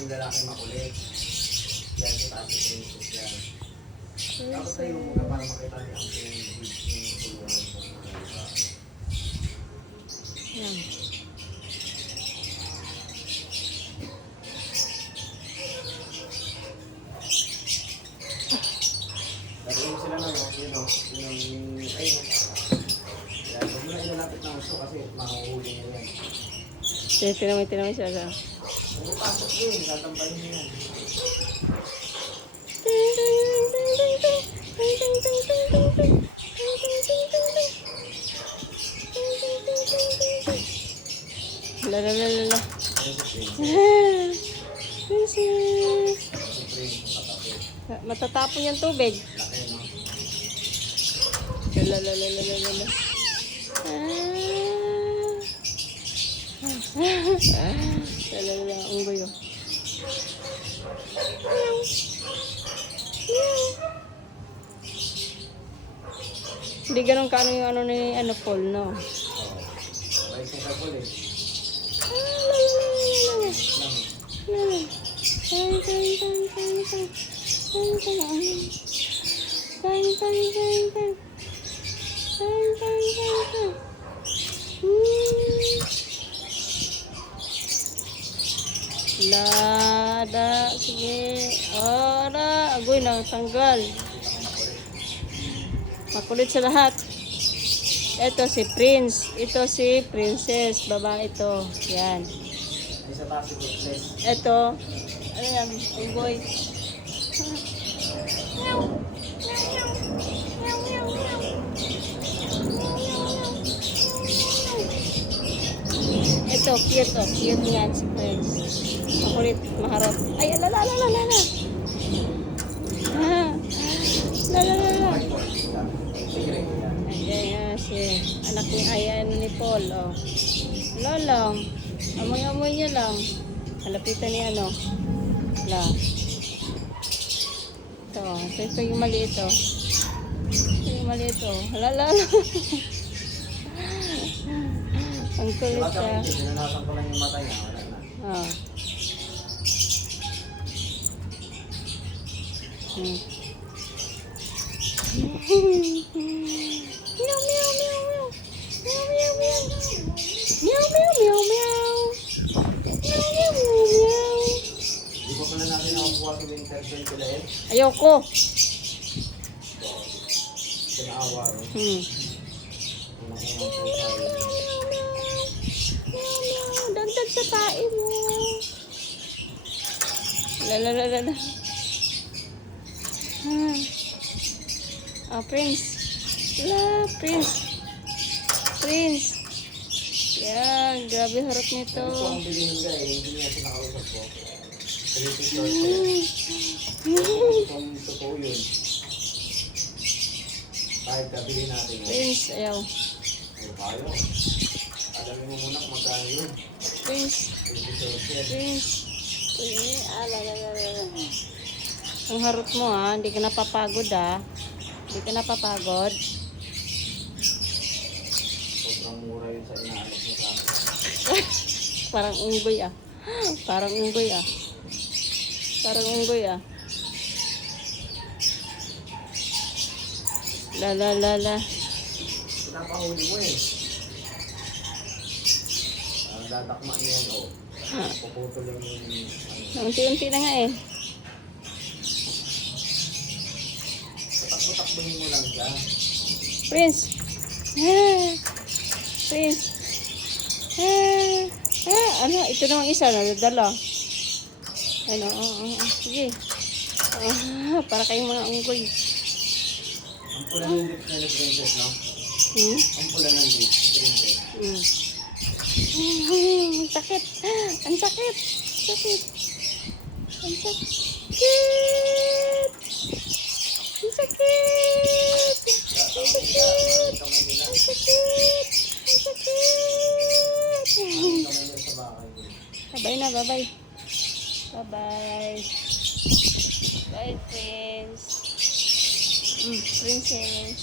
yung lalaki makulit. Yan, si Tati Princess yan. Tapos tayo muna para makita niya ang tulungan ko. Yan. Lagyan sila ng ayun o. Yan, huwag mo na ilalapit ng uso kasi makuhuli niya yan. Tinamay siya. Huwag pasok yun, tatampayin niya yan. Lalalala. Matatapon yung tubig. Lalalala. Lalalala, unggoy oh. Hindi ganun kaano yung ano ni Paul, no? May sila po eh. Lada, sige. Ora, agoy na tanggal. Makulit sa lahat. Ito si Prince. Ito si Princess. Babae ito. Yan. Isa pa si Princess. Ito. Ano yan? Unggoy. Ito, cute oh. Cute yan si Prince. Makulit, maharap. Ay, alala. Lalalala. Ayan, si anak ni Ayan ni Paul, oh. Lang. Amoy-amoy niya lang. Halapitan ni ano. La. Ito yung maliit, oh. Ito yung maliit, oh. Halala. Ang kulit siya. Pinanasan ko lang yung mata niya. Wala na. Oh. Meow. Di ba pala natin nakukuha si Winter Bell sila eh? Ayoko. Pinaawa rin. Dagdag sa tae mo. Lalalala. Prince. Prince. Yan, grabe harap nito. Ito ang bilhin nila eh, hindi niya sinakausap ko. Pretty short kung totoo yun. Kahit nabili natin yun. Prince, ayaw. Ay, tayo. Alamin mo muna kung magkano yun. Prince. Pretty short. Lalalala. Ang harap mo ha, hindi ka napapagod ha. Hindi ka napapagod. Sobrang mura yun sa inaanak mo sa akin. Parang unggoy ah. Parang unggoy ah. Lalalala. Pinapahuli mo eh. Dadakma niya yan o. Puputol yung Unti-unti na nga eh. Takbo-takbohin mo lang siya. Prince. Prince. Ano? Ito namang isa na dadala. Ano? Sige. Para kayong mga unggoy. Ang pula ng lips na ni Princess, no? Ang pula ng lips ni Princess. Sakit. Ang sakit. Ang sakit. Kamay nila. Bye na, bye. Bye, Prince. Princess.